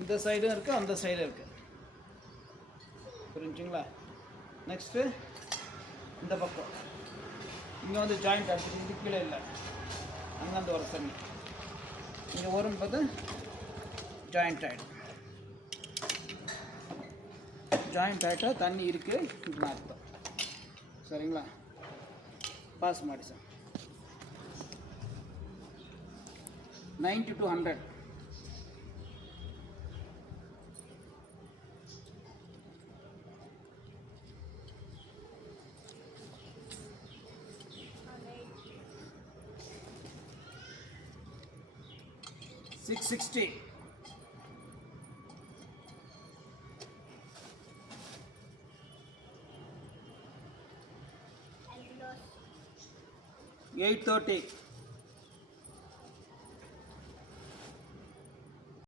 இந்த சைடும் இருக்குது, அந்த சைடும் இருக்குது. புரிஞ்சுங்களா? நெக்ஸ்ட்டு இந்த பக்கம் இங்கே வந்து ஜாயிண்ட் அடிச்சுட்டு இது கீழே இல்லை, அங்கேருந்து வர தண்ணி இங்கே வரும்போது ஜாயிண்ட் ஆகிடும். ஜாயிண்ட் ஆகிட்டா தண்ணி இருக்குது இதுதான் அர்த்தம். சரிங்களா? பாஸ் ಮಾಡಿ சார். 90 to 100. $660. 830.